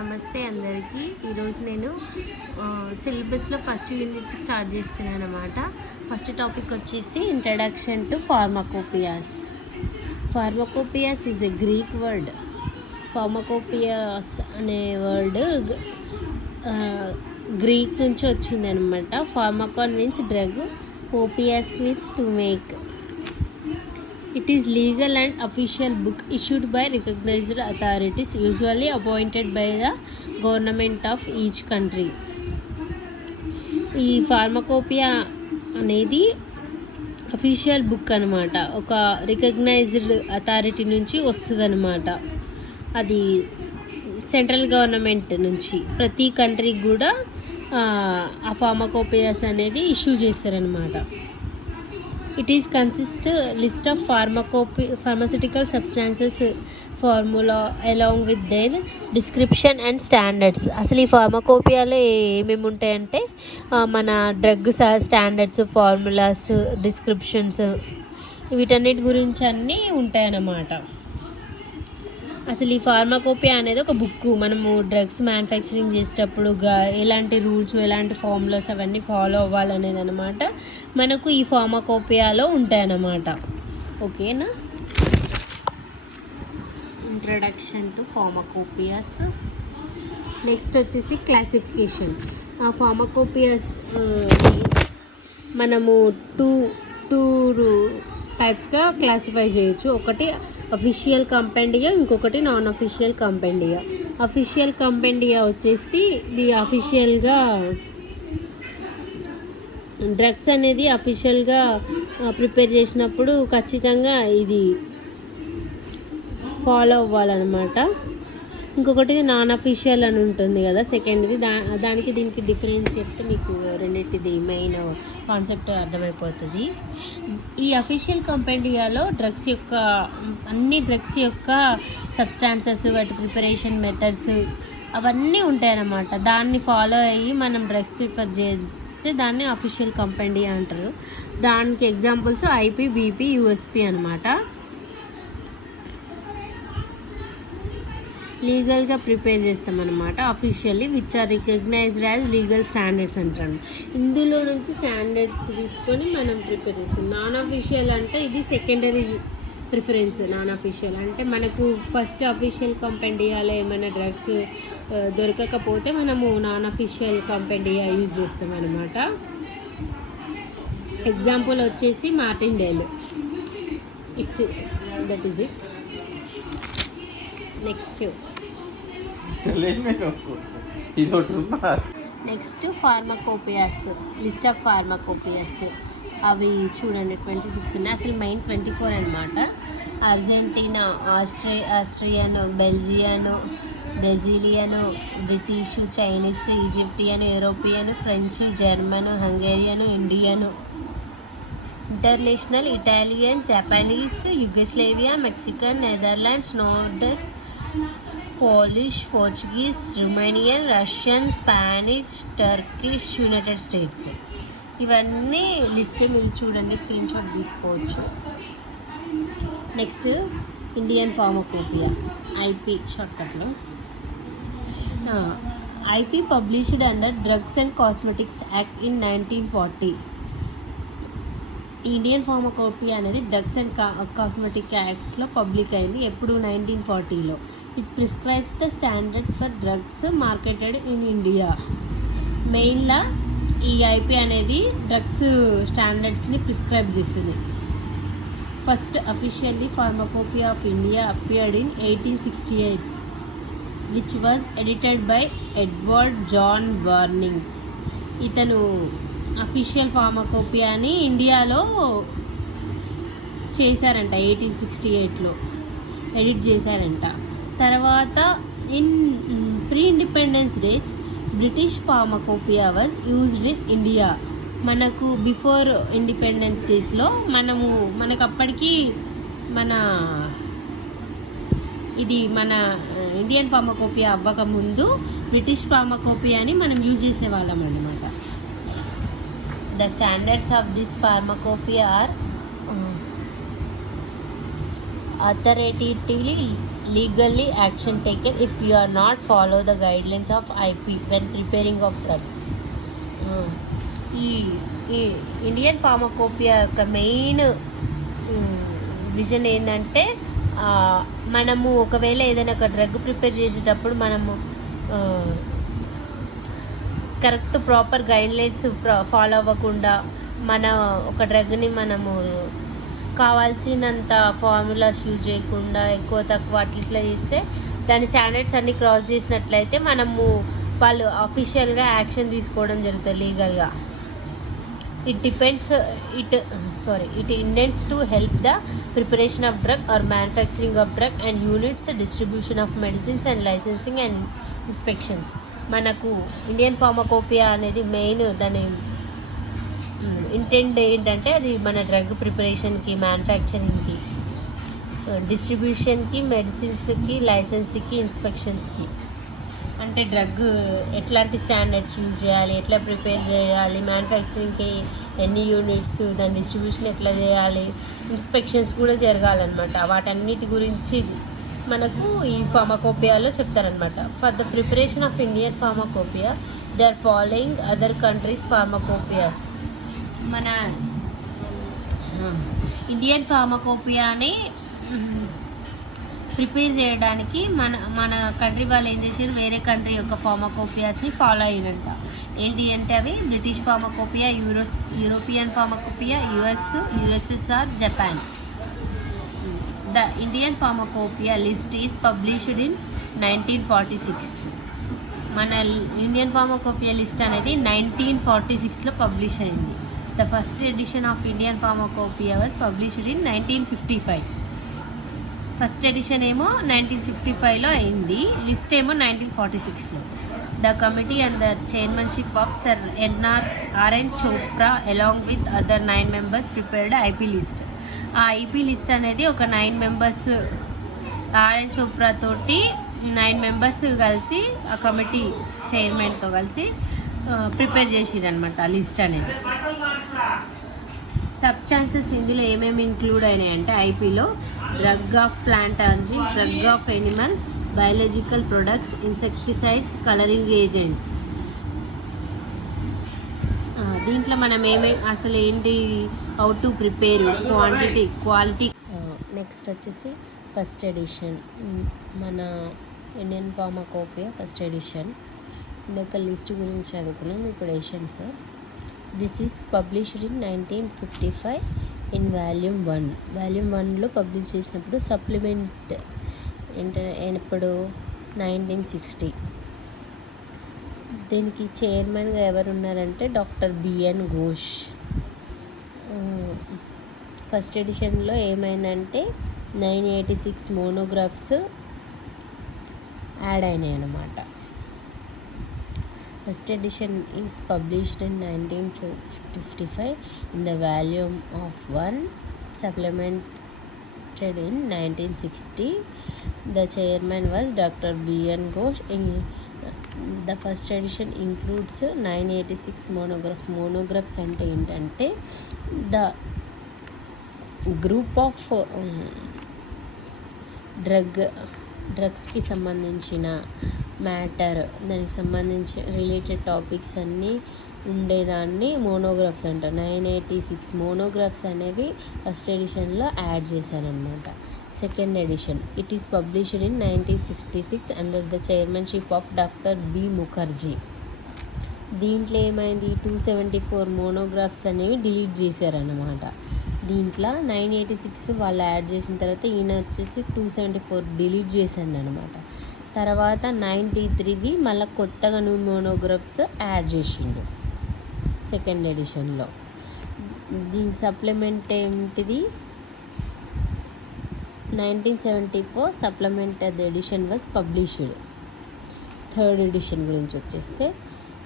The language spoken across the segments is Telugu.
నమస్తే అందరికీ. ఈరోజు నేను సిలబస్లో ఫస్ట్ యూనిట్ స్టార్ట్ చేస్తున్నాను అన్నమాట. ఫస్ట్ టాపిక్ వచ్చేసి introduction to pharmacopoeias. Pharmacopoeias is a Greek word. Pharmacopoeias అనే వర్డ్ గ్రీక్ నుంచి వచ్చిందనమాట. Pharmakon means drug, copias means to make. It is legal and official book issued by recognized authorities, usually appointed by the government of each country. ఈ ఫార్మకోపియా అనేది అఫీషియల్ బుక్ అనమాట. ఒక రికగ్నైజ్డ్ అథారిటీ నుంచి వస్తుంది అనమాట. అది సెంట్రల్ గవర్నమెంట్ నుంచి ప్రతి కంట్రీకి కూడా ఆ ఫార్మకోపియాస్ అనేది ఇష్యూ చేస్తారనమాట. It is consist list of pharmaceutical substances formula along with their description and standards. అసలు ఈ ఫార్మకోపియాలో ఏమేమి ఉంటాయంటే మన డ్రగ్ స్టాండర్డ్స్, ఫార్ములాస్, డిస్క్రిప్షన్స్ వీటన్నిటి గురించి అన్నీ ఉంటాయన్నమాట. అసలు ఈ ఫార్మకోపియా అనేది ఒక బుక్. మనము డ్రగ్స్ మ్యానుఫ్యాక్చరింగ్ చేసేటప్పుడు ఎలాంటి రూల్స్, ఎలాంటి ఫార్ములాస్ అవన్నీ ఫాలో అవ్వాలనేది అనమాట మనకు ఈ ఫార్మకోపియాలో ఉంటాయన్నమాట. ఓకేనా? Introduction to pharmacopoeias. నెక్స్ట్ వచ్చేసి క్లాసిఫికేషన్. ఆ ఫార్మకోపియాస్ మనము టూ టైప్స్గా క్లాసిఫై చేయొచ్చు. ఒకటి అఫీషియల్ కంపెండియా, ఇంకొకటి నాన్ అఫీషియల్ కంపెండియా. అఫీషియల్ కంపెండియా వచ్చేసి ఇది అఫీషియల్గా డ్రగ్స్ అనేది అఫీషియల్గా ప్రిపేర్ చేసినప్పుడు ఖచ్చితంగా ఇది ఫాలో అవ్వాలన్నమాట. ఇంకొకటి నాన్ అఫీషియల్ అని ఉంటుంది కదా, సెకండ్ది. దానికి దీనికి డిఫరెన్స్ చెప్తే మీకు రెండింటిది మెయిన్ కాన్సెప్ట్ అర్థమైపోతుంది. ఈ అఫీషియల్ కంపెండియాలో అన్ని డ్రగ్స్ యొక్క సబ్స్టాన్సెస్, వాటి ప్రిపరేషన్ మెథడ్స్ అవన్నీ ఉంటాయన్నమాట. దాన్ని ఫాలో అయ్యి మనం డ్రగ్స్ ప్రిపేర్ చేస్తే దాన్ని అఫీషియల్ కంపెండియా అంటారు. దానికి ఎగ్జాంపుల్స్ ఐపీ, బీపీ, యూఎస్పీ అనమాట. లీగల్గా ప్రిపేర్ చేస్తామన్నమాట officially, which are recognised as legal standards అంటారు. ఇందులో నుంచి స్టాండర్డ్స్ తీసుకొని మనం ప్రిపేర్ చేస్తాం. నాన్ అఫీషియల్ అంటే ఇది సెకండరీ ప్రిఫరెన్స్. నాన్ అఫీషియల్ అంటే మనకు ఫస్ట్ అఫీషియల్ కంపెండియాలో ఏమైనా డ్రగ్స్ దొరకకపోతే మనము నాన్ అఫీషియల్ కంపెండియా యూజ్ చేస్తాం అనమాట. ఎగ్జాంపుల్ వచ్చేసి Martindale. That is it. Next pharmacopoeias. List of pharmacopoeias అవి చూడండి 26 ఉన్నాయి. అసలు మెయిన్ 24 అనమాట. Argentina, Austrian, Belgian, Brazilian, British, Chinese, Egyptian, European, French, German, Hungarian, Indian, International, Italian, Japanese, Yugoslavia, Mexican, Netherlands, Norder, Polish, Portuguese, Rumanian, Russian, Spanish, Turkish, United States. ఇవన్నీ లిస్ట్ మీరు చూడండి, స్క్రీన్ షాట్ తీసుకోవచ్చు. నెక్స్ట్ ఇండియన్ ఫార్మకోపియా, ఐపీ షార్ట్కట్లో. IP published under drugs and cosmetics act in 1940. Indian pharmacopoeia అనేది డ్రగ్స్ అండ్ కాస్మెటిక్ యాక్ట్స్లో పబ్లిక్ అయింది. ఎప్పుడు? 1940లో. It prescribes the standards for drugs marketed in India. మెయిన్గా ఈ ఐపీ అనేది డ్రగ్స్ స్టాండర్డ్స్ని ప్రిస్క్రైబ్ చేస్తుంది. First officially pharmacopoeia of India appeared in 1868, which was edited by Edward John Warning. ఇతను అఫీషియల్ ఫార్మకోపియాని ఇండియాలో చేశారంట 1868లో, ఎడిట్ చేశారంట. తర్వాత in pre independence days British pharmacopoeia was used in India. మనకు బిఫోర్ ఇండిపెండెన్స్ డేస్లో మనకు అప్పటికి మన ఇండియన్ ఫార్మకోపియా అవ్వకముందు బ్రిటిష్ ఫార్మకోపియాని మనం యూజ్ చేసేవాళ్ళం అన్నమాట. The standards of this pharmacopoeia are authoritatively legally action taken if you are not follow the guidelines of IP when preparing of drugs. ఈ ఈ ఇండియన్ ఫార్మకోపియా యొక్క మెయిన్ విజన్ ఏంటంటే మనము ఒకవేళ ఏదైనా ఒక డ్రగ్ ప్రిపేర్ చేసేటప్పుడు మనము కరెక్ట్ ప్రాపర్ గైడ్లైన్స్ ఫాలో అవ్వకుండా మన ఒక డ్రగ్ని మనము కావాల్సినంత ఫార్ములాస్ యూజ్ చేయకుండా ఎక్కువ తక్కువ అట్లా చేస్తే దాని స్టాండర్డ్స్ అన్ని క్రాస్ చేసినట్లయితే మనము వాళ్ళు అఫీషియల్గా యాక్షన్ తీసుకోవడం జరుగుతుంది లీగల్గా. It intends to help the preparation of drug or manufacturing of drug and units distribution of medicines and licensing and inspections. మనకు ఇండియన్ ఫార్మకోపియా అనేది మెయిన్ దాని ఇంటెంట్ ఏంటంటే అది మన డ్రగ్ ప్రిపరేషన్కి, మ్యానుఫ్యాక్చరింగ్కి, డిస్ట్రిబ్యూషన్కి, మెడిసిన్స్కి, లైసెన్స్కి, ఇన్స్పెక్షన్స్కి. అంటే డ్రగ్ ఎట్లాంటి స్టాండర్డ్స్ యూజ్ చేయాలి, ఎట్లా ప్రిపేర్ చేయాలి, మ్యానుఫ్యాక్చరింగ్కి ఎన్ని యూనిట్స్, దాని డిస్ట్రిబ్యూషన్ ఎట్లా చేయాలి, ఇన్స్పెక్షన్స్ కూడా జరగాలన్నమాట. వాటన్నిటి గురించి మనకు ఈ ఫార్మకోపియాలో చెప్తారనమాట. For the preparation of Indian pharmacopoeia they are following other countries pharmacopoeias. మన ఇండియన్ ఫార్మకోపియాని ప్రిపేర్ చేయడానికి మన కంట్రీ వాళ్ళు ఏం చేశారు, వేరే కంట్రీ యొక్క ఫార్మకోపియాస్ని ఫాలో అయ్యారంట. ఏంటి అంటే అవి British pharmacopoeia, European pharmacopoeia, USSR, Japan. The Indian pharmacopoeia list is published in 1946. మన ఇండియన్ ఫార్మకోపియా లిస్ట్ అనేది 1946లో పబ్లిష్ అయింది. The first edition of Indian pharmacopoeia was published in 1955. First edition ఏమో 1955లో అయింది, లిస్ట్ ఏమో 1946లో. The committee and the chairmanship of sir RN Chopra along with other 9 members prepared IP list. ఆ ఐపీ లిస్ట్ అనేది ఒక 9 members, ఆర్ఎన్ చోప్రా తోటి 9 members కలిసి ఆ కమిటీ చైర్మన్తో కలిసి ప్రిపేర్ చేసిరనమాట ఆ లిస్ట్ అనేది. సబ్స్టాన్సెస్ ఇందులో ఏమేమి ఇంక్లూడ్ అయినాయి అంటే ఐపీలో drug of plant origin, drug of animals, biological products, insecticides, colouring agents. దీంట్లో మనం అసలు ఏంటి, how to prepare, quality. Next వచ్చేసి ఫస్ట్ ఎడిషన్, మన ఇండియన్ ఫార్మకోపియా ఫస్ట్ ఎడిషన్. ఇంకొక లిస్ట్ గురించి చదువుకున్నాం, ఇప్పుడు editions. This is published in 1955 in volume 1. Volume 1లో పబ్లిష్ చేసినప్పుడు సప్లిమెంట్ ఎప్పుడు 1960. దీనికి చైర్మన్గా ఎవరు ఉన్నారంటే డాక్టర్ బిఎన్ ఘోష్. ఫస్ట్ ఎడిషన్లో ఏమైందంటే 986 మోనోగ్రాఫ్స్ యాడ్ అయినాయి అన్నమాట. First edition is published in 1955 in the volume of 1, supplemented in 1960. The chairman was Dr. B.N. Ghosh. The first edition includes 986 monographs. Monographs అంటే ఏంటంటే the group of డ్రగ్స్కి సంబంధించిన మ్యాటర్, దానికి సంబంధించి రిలేటెడ్ టాపిక్స్ అన్నీ ఉండేదాన్ని మోనోగ్రాఫ్స్ అంటారు. 986 మోనోగ్రాఫ్స్ అనేవి ఫస్ట్ ఎడిషన్లో యాడ్ చేశారనమాట. Second edition it is published in 1966 under the chairmanship of doctor B Mukherjee. దీంట్లో ఏమైంది, 274 మోనోగ్రాఫ్స్ అనేవి డిలీట్ చేశారనమాట. దీంట్లో 986 వాళ్ళు యాడ్ చేసిన తర్వాత ఈయన వచ్చేసి 274 డిలీట్ చేశాను అనమాట. తర్వాత 93వి మళ్ళీ కొత్తగా మోనోగ్రాఫ్స్ యాడ్ చేసిండు సెకండ్ ఎడిషన్లో. దీని సప్లిమెంట్ ఏంటిది, 1974 supplement the edition was published. Third edition గురించి వచ్చేస్తే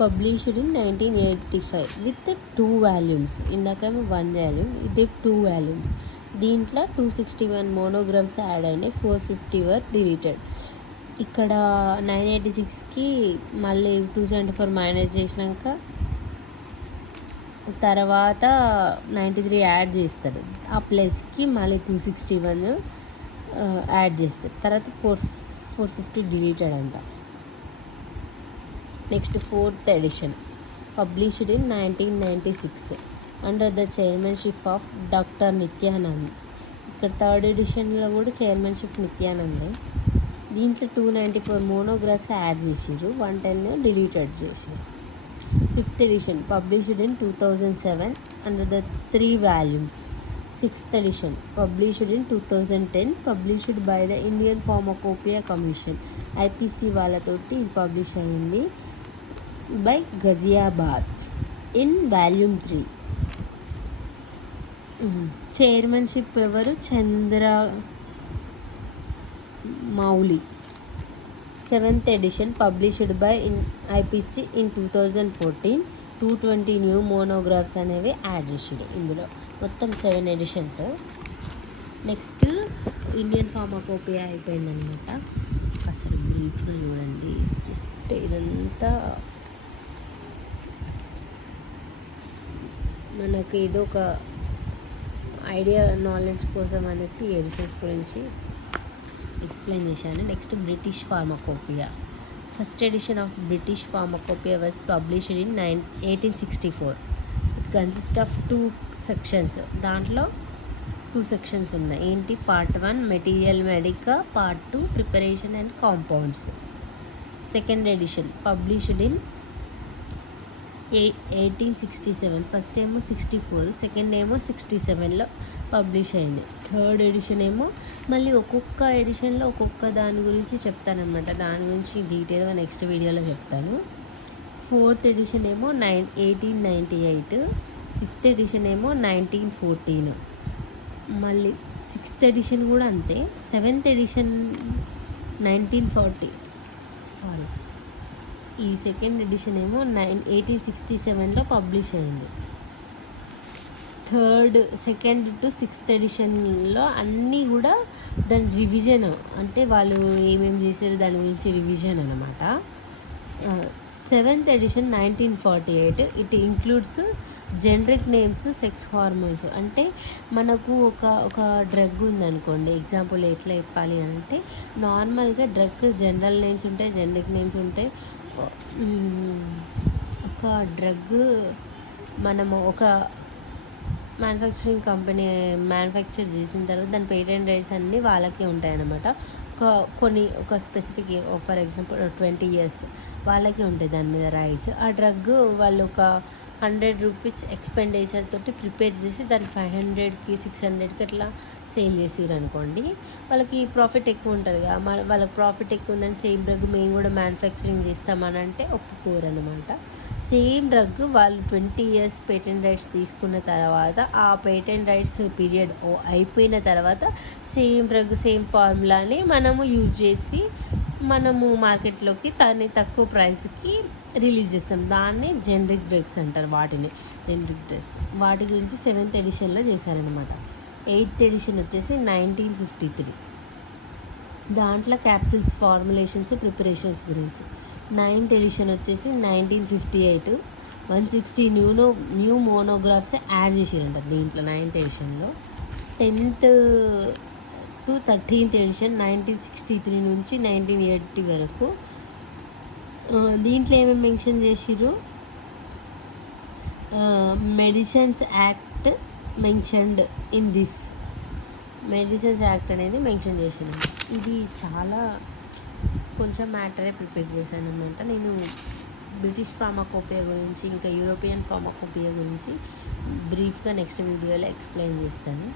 పబ్లిష్డ్ ఇన్ 1985 విత్ 2 వాల్యూమ్స్. ఇందాకేమో 1 వాల్యూమ్, ఇది 2 వాల్యూమ్స్. దీంట్లో 261 మోనోగ్రామ్స్ యాడ్ అయినాయి, 450 వర్ డిలీటెడ్. ఇక్కడ 986కి మళ్ళీ 274 మైనస్ చేసినాక తర్వాత 93 యాడ్ చేస్తారు. ఆ ప్లస్కి మళ్ళీ 261 యాడ్ చేస్తారు. తర్వాత 450 డిలీటెడ్ అంట. Next 4th edition published in 1996 under the chairmanship of doctor Nityanand. ఇక్కడ 3rd ఎడిషన్లో కూడా చైర్మన్షిప్ నిత్యానందే. దీంట్లో 294 మోనోగ్రాఫ్స్ యాడ్ చేసిర్రు, 110 డిలీటెడ్ చేసిర్రు. 5th edition published in 2007 under the 3 volumes. 6th edition published in 2010 published by the Indian Pharmacopoeia Commission IPC వాళ్ళతోటి పబ్లిష్ అయింది బై గజియాబాద్ ఇన్ వాల్యూమ్ 3. చైర్మన్షిప్ ఎవరు? Chandra Mouli. 7th edition published by IPC in 2014. 220 new monographs అనేవి యాడ్ చేసాడు ఇందులో. మొత్తం 7 ఎడిషన్స్. నెక్స్ట్ ఇండియన్ ఫార్మాకోపియా అయిపోయిందనమాట. అసలు బ్రీఫ్గా చూడండి. జస్ట్ ఇదంతా మనకి ఏదో ఒక ఐడియా నాలెడ్జ్ కోసం అనేసి ఎడిషన్స్ గురించి ఎక్స్ప్లెయిన్ చేశాను. Next British pharmacopoeia. First edition of British pharmacopoeia was published in 1864. It consist of 2 sections. దాంట్లో 2 సెక్షన్స్ ఉన్నాయి. ఏంటి? Part 1 material medica, part 2 preparation and compounds. Second edition published in 1867. First ఏమో 64, సెకండ్ ఏమో 67లో పబ్లిష్ అయింది. 3rd ఎడిషన్ ఏమో మళ్ళీ ఒక్కొక్క ఎడిషన్లో ఒక్కొక్క దాని గురించి చెప్తానమాట. దాని గురించి డీటెయిల్గా నెక్స్ట్ వీడియోలో చెప్తాను. 4th ఎడిషన్ ఏమో 1898, 5th ఎడిషన్ ఏమో 1914. మళ్ళీ 6th ఎడిషన్ కూడా అంతే. 7th edition 1940. సారీ, ఈ సెకండ్ ఎడిషన్ ఏమో 1867లో పబ్లిష్ అయింది. 2nd to 6th ఎడిషన్లో అన్నీ కూడా దాని రివిజన్, అంటే వాళ్ళు ఏమేమి చేశారు దాని గురించి రివిజన్ అనమాట. 7th edition 1948. It includes generic names, sex hormones. అంటే మనకు ఒక డ్రగ్ ఉందనుకోండి, ఎగ్జాంపుల్ ఎట్లా చెప్పాలి అంటే, నార్మల్గా డ్రగ్ జనరల్ నేమ్స్ ఉంటాయి, జనరిక్ నేమ్స్ ఉంటాయి. ఒక డ్రగ్ మనము ఒక మ్యానుఫ్యాక్చరింగ్ కంపెనీ మ్యానుఫ్యాక్చర్ చేసిన తర్వాత దాని పేటెంట్ రైట్స్ అన్నీ వాళ్ళకే ఉంటాయన్నమాట. ఒక స్పెసిఫిక్, ఫర్ ఎగ్జాంపుల్ 20 years వాళ్ళకే ఉంటాయి దాని మీద రైట్స్. ఆ డ్రగ్ వాళ్ళు ఒక 100 రూపీస్ ఎక్స్పెండిచర్ తోటి ప్రిపేర్ చేసి దాన్ని 500కి 600కి అట్లా సేల్ చేసిరు అనుకోండి, వాళ్ళకి ప్రాఫిట్ ఎక్కువ ఉంటుంది కదా. వాళ్ళకి ప్రాఫిట్ ఎక్కువ ఉందని సేమ్ డ్రగ్ మేము కూడా మ్యానుఫ్యాక్చరింగ్ చేస్తామని అంటే ఒప్పుకోరు అనమాట. సేమ్ డ్రగ్ వాళ్ళు 20 years పేటెంట్ రైట్స్ తీసుకున్న తర్వాత, ఆ పేటెంట్ రైట్స్ పీరియడ్ అయిపోయిన తర్వాత సేమ్ డ్రగ్ సేమ్ ఫార్ములాని మనము యూజ్ చేసి మనము మార్కెట్లోకి దాన్ని తక్కువ ప్రైస్కి రిలీజ్ చేస్తాం. దాన్ని జనరిక్ డ్రగ్స్ అంటారు. వాటిని జనరిక్ డ్రగ్స్. వాటి గురించి 7th ఎడిషన్లో చేశారనమాట. 8th ఎడిషన్ వచ్చేసి 1953. దాంట్లో క్యాప్సిల్స్ ఫార్ములేషన్స్, ప్రిపరేషన్స్ గురించి. 9th ఎడిషన్ వచ్చేసి 1958. 160 న్యూ మోనోగ్రాఫ్స్ యాడ్ చేసిరంట దీంట్లో 9th ఎడిషన్లో. 10th to 13th edition 1963 నుంచి 1980 వరకు. దీంట్లో ఏమేమి మెన్షన్ చేసిర్రు? Medicines act mentioned in this. Medicines act అనేది మెన్షన్ చేసినాం. ఇది చాలా కొంచెం మ్యాటరే ప్రిపేర్ చేశాను అనమాట. నేను బ్రిటిష్ ఫార్మాకోపియా గురించి ఇంకా యూరోపియన్ ఫార్మాకోపియా గురించి బ్రీఫ్గా నెక్స్ట్ వీడియోలో ఎక్స్ప్లెయిన్ చేస్తాను.